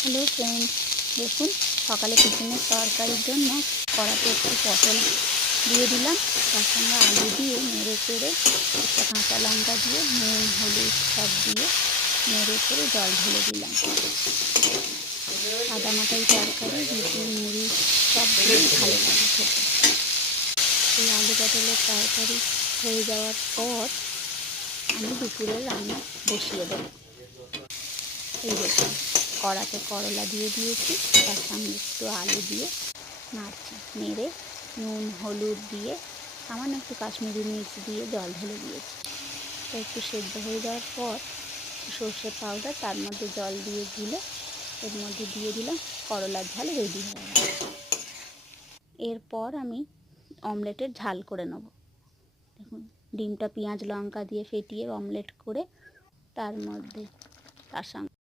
Hello friends, দেখুন সকালে টিফিনের তরকারির জন্য কড়াতে একটু পটল দিয়ে দিলাম, তার সঙ্গে আলু দিয়ে নেড়ে চেড়ে একটা কাঁচা লঙ্কা দিয়ে নুন হলুদ সব দিয়ে নেড়ে চেড়ে জল ঢেলে দিলাম। সাদা মাটাই তরকারি রুটি মুড়ি সব দিয়েই ভালো লাগে খেতে। এই আলু পটলের তরকারি হয়ে যাওয়ার পর আমি দুপুরের রান্না বসিয়ে দেবো। এই দেখুন কড়াতে করলা দিয়ে দিয়েছি, তার সঙ্গে একটু আলু দিয়ে নাড়ছি, নেড়ে নুন হলুদ দিয়ে সামান্য একটু কাশ্মীরি মির্চ দিয়ে জল ঢেলে দিয়েছি। তো একটু সেদ্ধ হয়ে যাওয়ার পর সর্ষে পাউডার তার মধ্যে জল দিয়ে গুলে এর মধ্যে দিয়ে দিলাম, করলার ঝাল রেডি হয়ে গেল। এরপর আমি অমলেটের ঝাল করে নেব। দেখুন ডিমটা পেঁয়াজ লঙ্কা দিয়ে ফেটিয়ে অমলেট করে তার সঙ্গে